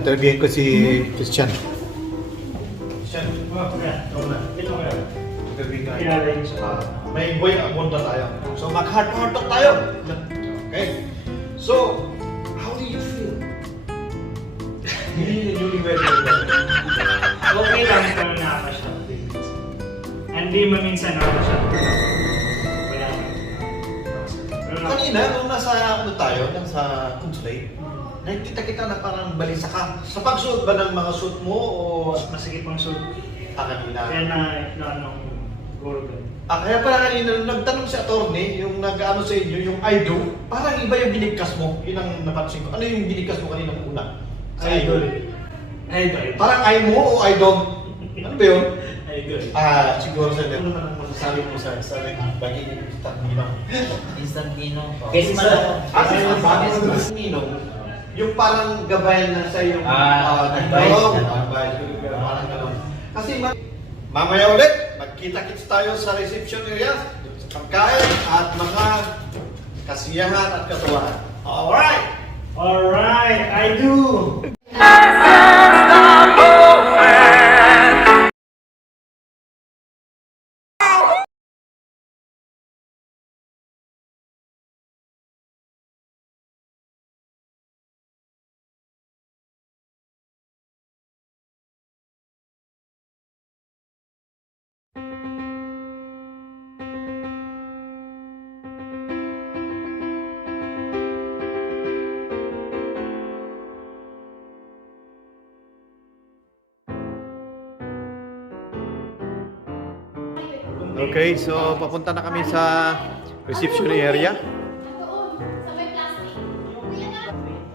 Interviewin ko si Christian. Christian, Dito ka. interview ka. Kilala siya. May boy abunda tayo. So mag-heart talk tayo. Okay? So, how do you feel? Being the newlywed girl. Okay lang pero nakaka-shop din. Hindi mo minsan nakaka-shop. Wala ka. Kanina, nung nasa ano tayo, nasa consulate, nakikita kita na parang balisa ka. Sa pagsuot ba ng mga suit mo o Masigit pang suit. kanina? Kaya na anong Gorgon. Kaya pala kanina, nung nagtanong si attorney, yung nag-ano sa inyo, yung I do, parang iba yung binigkas mo. Yun ang napansin ko. Ano yung binigkas mo kanina una? Sa Idol. Idol. Parang I mo o I don't? Ano ba yun? Idol. Siguro sa ano naman ang masasabi mo sa bagay ni Constantino? Instantino. Kasi Kasi ang bagay ni Constantino, yung parang gabay na sa yung advice. parang gano'n. Kasi mamaya ulit, magkita-kits tayo sa reception area, sa pagkain at mga kasiyahan at katuwahan. Alright! Alright, I do. Okay, so papunta na kami sa reception area. Sa may plastic.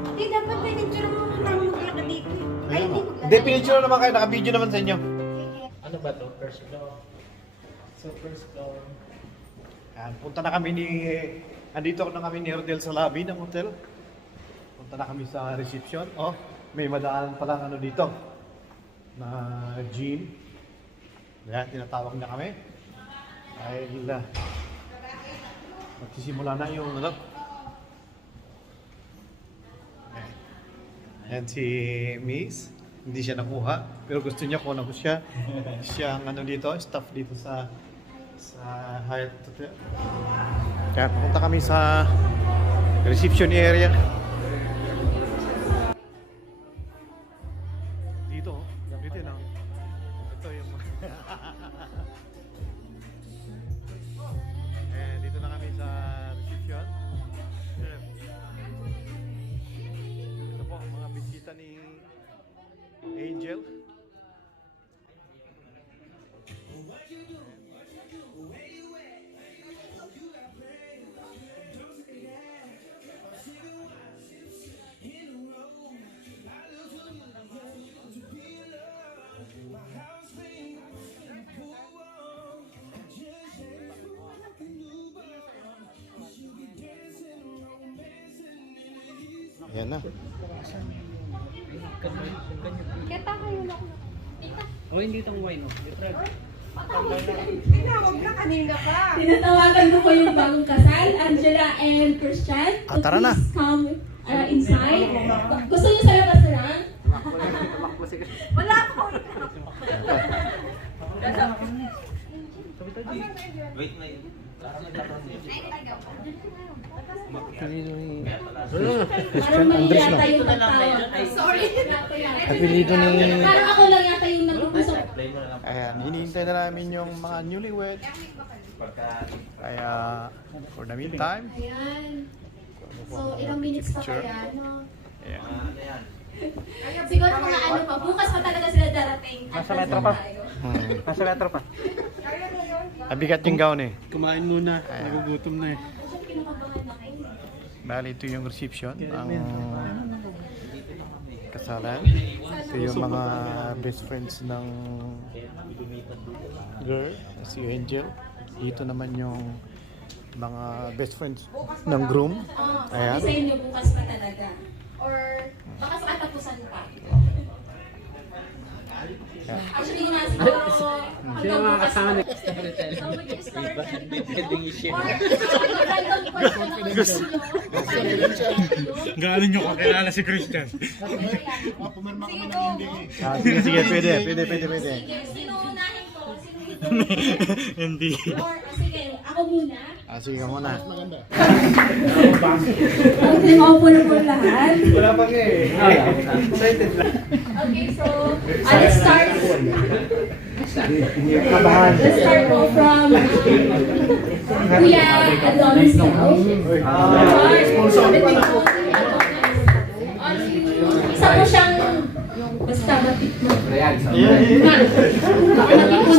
Hindi, dapat may picture mo na maglakad dito. Ay, hindi maglakad. Hindi, pinicture naman kayo, naka-video naman sa inyo. Ano ba to? First floor. So first floor. Yan, punta na kami andito na kami ni Rodel sa lobby ng hotel. Punta na kami sa reception. Oh, may madaan palang ano dito. Na gym. Yan, tinatawag na kami. Dahil magsisimula na yung ano. Yan si Miss. Hindi siya nakuha. Pero gusto niya kuha ko siya. Siya ang ano dito, staff dito sa Hyatt Hotel. Kaya pupunta kami sa reception area. Dito, dito na. Ito yung dito na kami sa reception. Ito po ang mga bisita ni Angel. Ayan na. Kaya kayo na. Oh, hindi itong wine, no? Tinawag na kanina pa. Tinatawagan ko po yung bagong kasal, Angela and Christian. Tara na. Please come inside. Gusto niyo sa labas na lang? Wala po. Wait, may... Parang mali yata yung pagtawag. Sorry. Apelido ni... Parang ako lang yata yung nag-uusap. Play mo na lang. Ayan, hinihintay na namin yung mga newlywed. Kaya, for the meantime, Ayan. So, ilang minutes pa kaya, no? ayan. Ano yan? Siguro mga ano pa, bukas pa talaga sila darating. Nasa metro pa. Nasa metro pa. Abigat yung gown eh. Kumain muna, nagugutom na eh. Kinakabahan na kayo. Bali, ito yung reception, ang kasalan. Ito yung mga best friends ng girl, si Angel. Dito naman yung mga best friends ng groom. Ayan. Sa inyo bukas pa talaga. Or baka sa katapusan pa. Actually, na siguro Sino mga kasama ni So, mag-start. Pwedeng i-share. Or, random question ako sa inyo. Gaano nyo kakilala si Christian? Sige, pwede. Sige, sino unahin ko? Sino dito? Hindi. Or, sige, ako muna. Sige ka muna. Okay, maupo na po lahat. Wala pa nga eh. Excited lang. Okay, so, let's start. Let's start po from Kuya Adonis now. Isa po siyang basta batid mo. Batid mo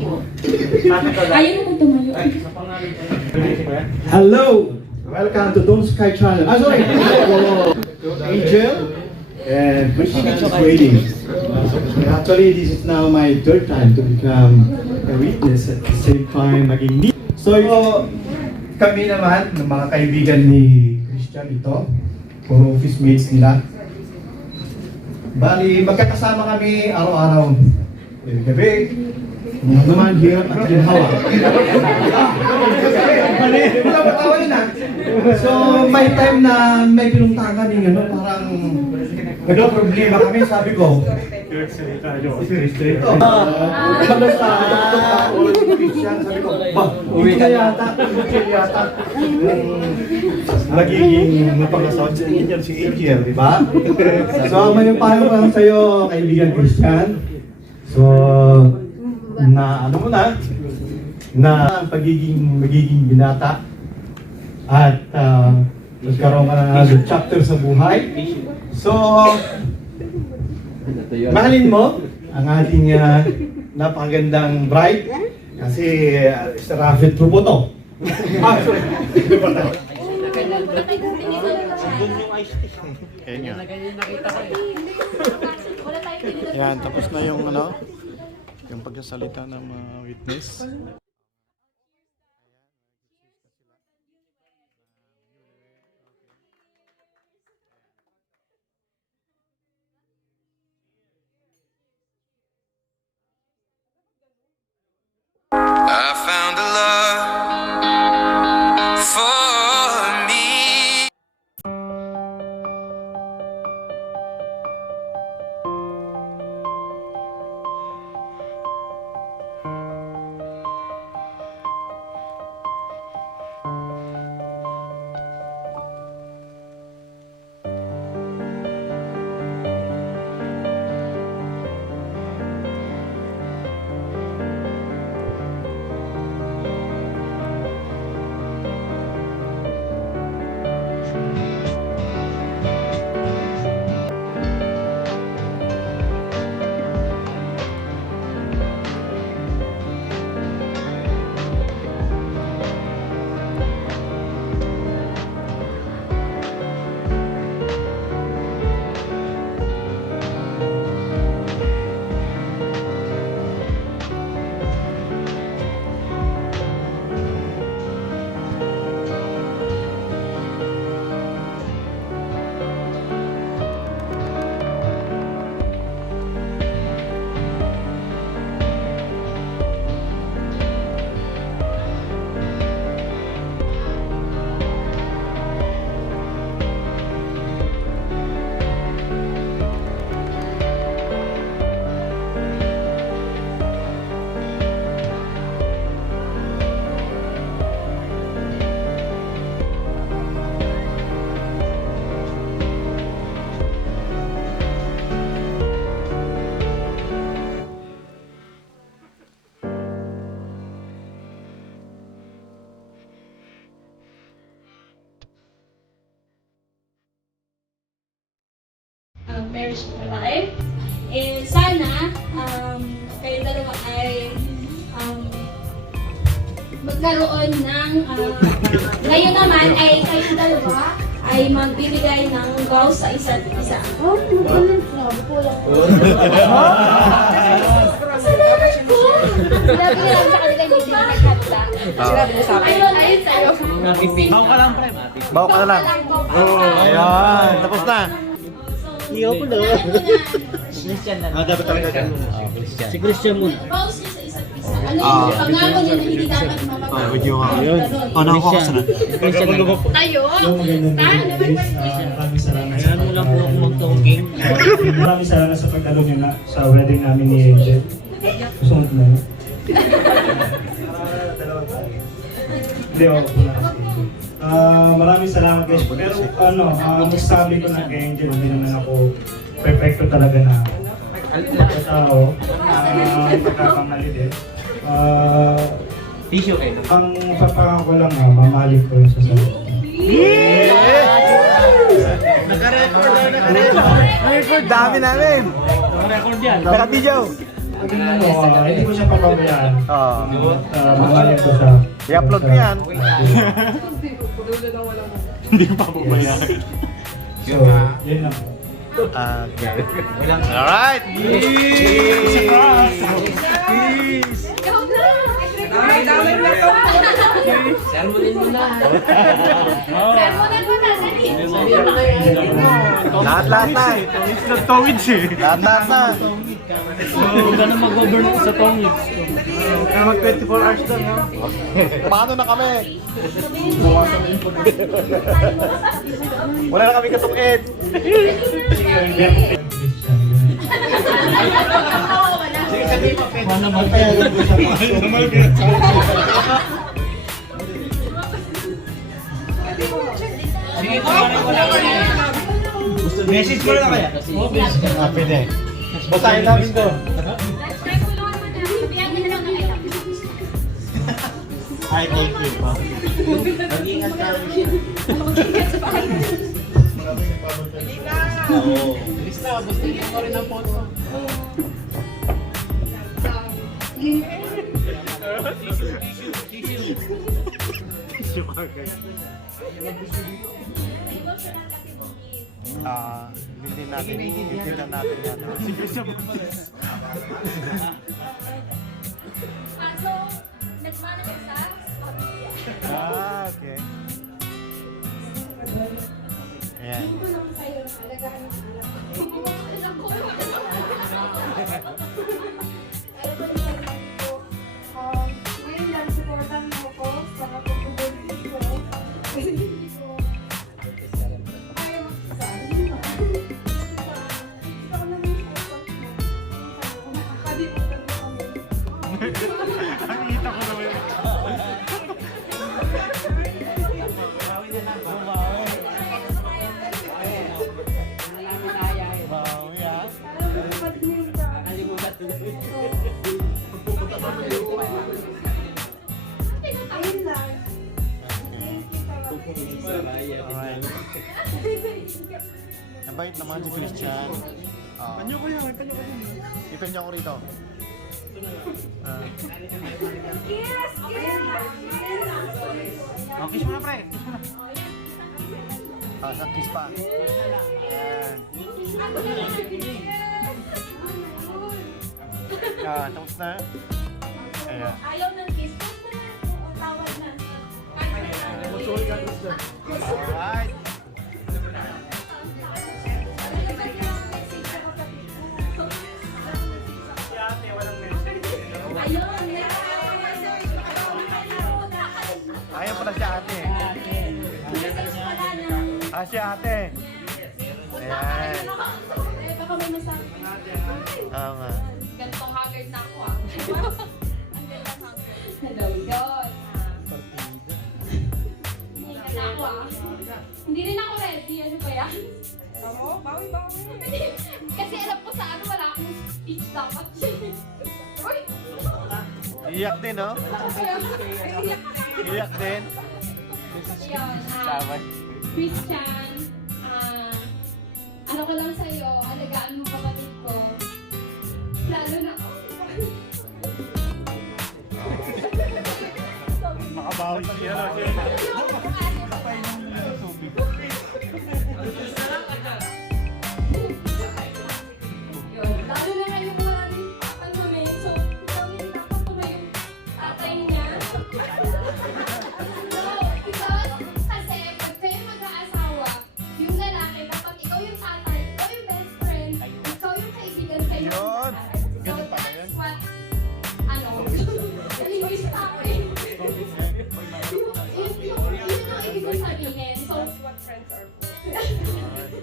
mo. Ayaw mo tumayo. Hello! Welcome to Don't Sky Channel. Sorry! Angel and Christian is waiting. Actually, this is now my third time to become a witness at the same time maging lead. So, kami naman, ng mga kaibigan ni Christian ito, puro office mates nila. Bali, magkakasama kami araw-araw. Gabi, mga naman here at Ginhawa. Wala pa tawa yun ah. So, may time na may pinuntahan kami parang nagka-problema kami, sabi ko. Straight. Basta, sabi ko, uwi ka yata. Magiging mapangasawa si Angel, di ba? So, may payo pa lang sa'yo, kaibigan Christian. So, na magiging binata at magkaroon ka ng other chapter sa buhay. So, mahalin mo ang ating napakagandang bride kasi si Rafet Truboto. Sorry. Yan, tapos na yung yung pagkasalita ng mga witness. I found a love for me. Marriage life. Eh, sana, kayo dalawa ay magkaroon ng, ngayon naman ay kayo dalawa ay magbibigay ng vows sa isa't isa. Salamat ko! Sinabi niya lang sa kanila hindi nagkatla. Sinabi niya sa akin. Ayun sa'yo. Bawa ka lang, pre. Bawa ka na lang. Ayan, tapos na. Hindi ako na. Christian na. dapat talaga ganun. Si Christian muna. Vows niyo sa isa't isa. Ano yung pangako niyo na hindi dapat mapapagawa? Video nga. Ganun. Nakakasarap. Christian na. Tayo? Maraming salamat sa Ayan mo lang po ako mag-talking. Maraming salamat sa pagdalo niyo na sa wedding namin ni Angel. Susunod na yun. Hindi, ako po na kasi. Maraming salamat guys. Pero masasabi ko na kay Angel, hindi naman ako perfecto talaga na tao. Pagkakamali din. Tissue kayo. Ang papangako lang mamahalin ko rin sa sarili. Naka-record, dami namin. Record yan. Naka-video. Hindi ko siya papabayaan. Mamahalin ko siya. I-upload ko yan. Hindi ko papabayaan. So, yun lang. Okay. Alright! Peace! Peace! Sermonin mo na. Sermonan mo na, dali. Lahat na. Lahat na. Huwag ka na mag-govern sa tongits. Kaya mag 24 hours lang, ha? Paano na kami? Wala na kami katungid. Sige, sabihin mo, Pet. Message ko na kaya? Pwede. Basahin namin to. Ay, thank you. Mag-ingat ka rin siya. Oo. Lista, basta tingin ko rin ang photo. Hindi natin yan. Sige, siya mo. So, nagmanifest sa pamilya. Okay. Ayan. Hindi ko lang sa'yo, alagaan ng alam. Alam ko. Pero kung sabihin ko, ngayon lang, supportan mo ko sa pagpupulong ko. Kasi hindi ko ayaw magkasal. Gusto ko naman sa effort mo. Nakakalimutan mo kami. Nakikita ko naman yun. Bawi, ha? Parang magpapatid ka. Ayun lang. Thank you talaga. Alright. Nabait naman si Christian. Panyo ko yan. Ipanyo ko rito. Yes! Yes! Kiss mo na, pre. Kiss mo na. Sa kiss pa. Ayan. Tapos na. Ayan. Ayaw ng kiss. Tawad na. Alright. Ayaw pala si ate. Si ate. Ayan. Baka may masabi. Oo nga. Ganitong haggard na ako ah. Ang ganda haggard. Hello, God. Hindi ka na ako ah. Hindi rin ako ready. Ano ba yan? Bawi. Kasi alam ko sa ano, wala akong speech dapat. Uy! Iyak din, no? Iyak din. Yun, Christian, ano ko lang sa'yo, alagaan mo kapatid ko. Lalo na ako. Makabawi siya. Yun, lalo na ngayon maraming so, kami dapat ko yung tatay niya. So, because, kasi pag kayo mag-aasawa, yung lalaki, kapag ikaw yung tatay, ikaw yung best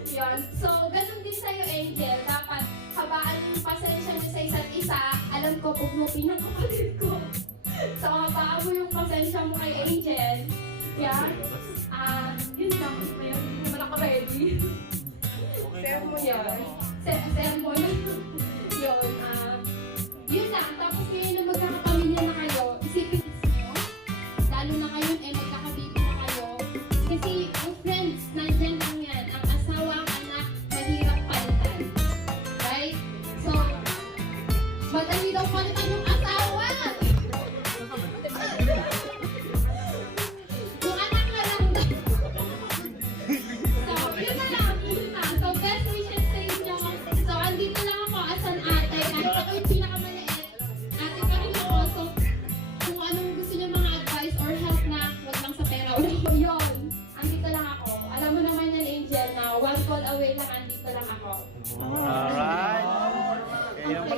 Yun. So, ganun din sa'yo, Angel. Dapat habaan yung pasensya niyo sa isa't isa. Alam ko, pugnutin ng kapatid ko. So, habaan mo yung pasensya mo kay Angel. Yan. Yun lang. Ngayon, hindi naman ako ready. Sermon yun. Sermon. Yun. Yun lang. Tapos ngayon na magkakapamilya na kayo, isipin nyo, lalo na ngayon ay magkakabigo na kayo. Kasi ang friends, nandyan lang yan. Ang asawa, ang anak, mahirap palitan. Right? So, madali daw palitan yung asawa! Yung anak na lang daw. So, yun na lang. So, best wishes sa inyo. So, andito lang ako as an ate. Kahit ako yung pinakamaliit. Ate pa rin ako. So, kung anong gusto niyo mga advice or help na, wag lang sa pera. Yun. Andito lang ako. Alam mo naman yan, Angel, na one call away lang, andito lang ako.